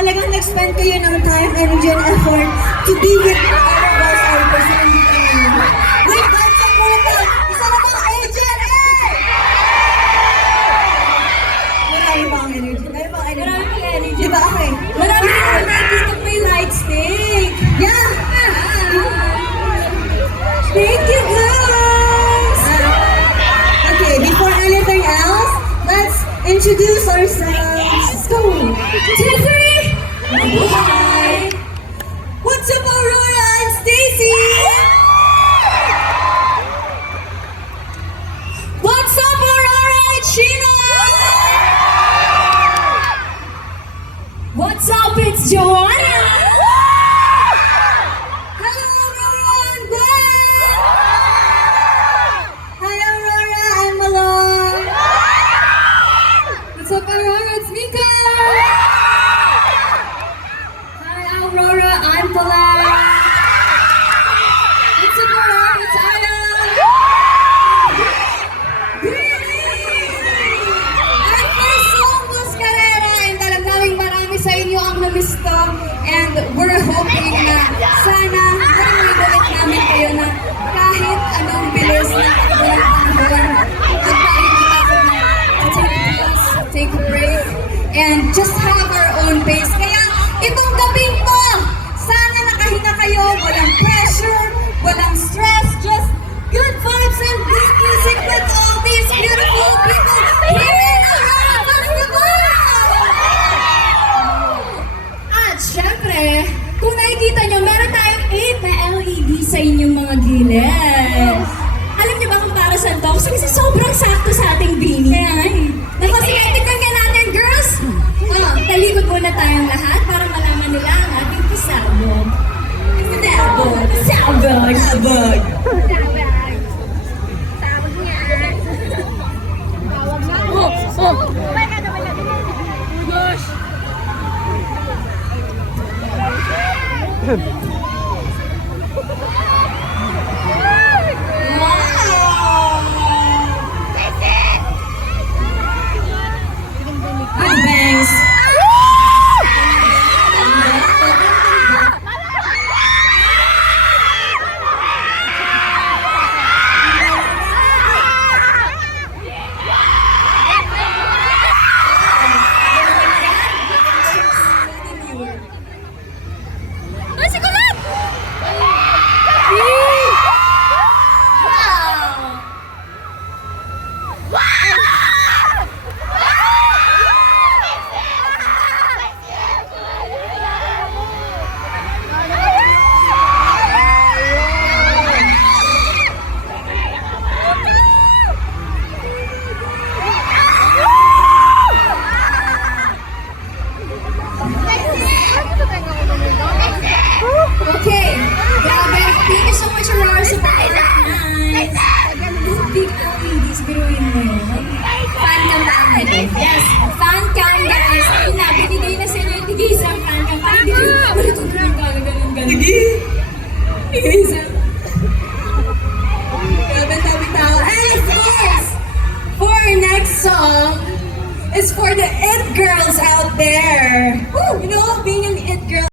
talagang nag-spend kayo ng time, energy, and effort to be with all of us, our personality. Wait, guys, sa muna! Isa na mga! Eh! Marami pa ang energy. Marami pa ang energy. Marami pang energy. Diba, okay? Marami introduce ourselves. Go! Three! Hi! What's up, Aurora and Stacy? Syempre, kung nakikita nyo, meron tayong 8 na LED sa inyong mga gilid. Alam niyo ba kung para saan to? Kasi, kasi sobrang sakto sa ating bini. Kaya nga eh. Naku, tignan nga natin, girls! Oh, talikod muna tayong lahat para malaman nila ang ating pasabog. Pasabog! Pasabog! Abag! Oh, Efendim Sabi tao. And of course, for next song, is for the it girls out there. Woo! You know, being an it girl